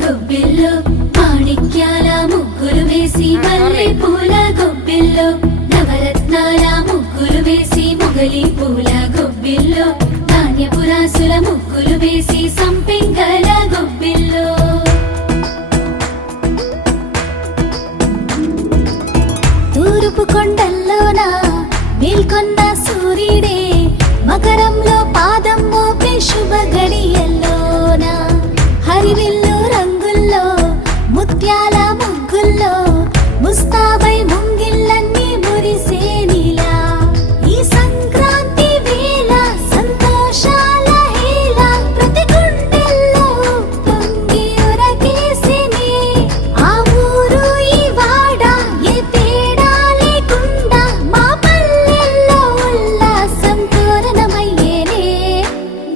గొబ్బిల్లో మాణిక్యాల ముగ్గులు వేసి మల్లె పూల గొబ్బిల్లో నవరత్నాల ముగ్గులు వేసి మొగలి పూల గొబ్బిల్లో ధాన్యపురాసుల ముగ్గులు వేసి సంపెంగల గొబ్బిల్లో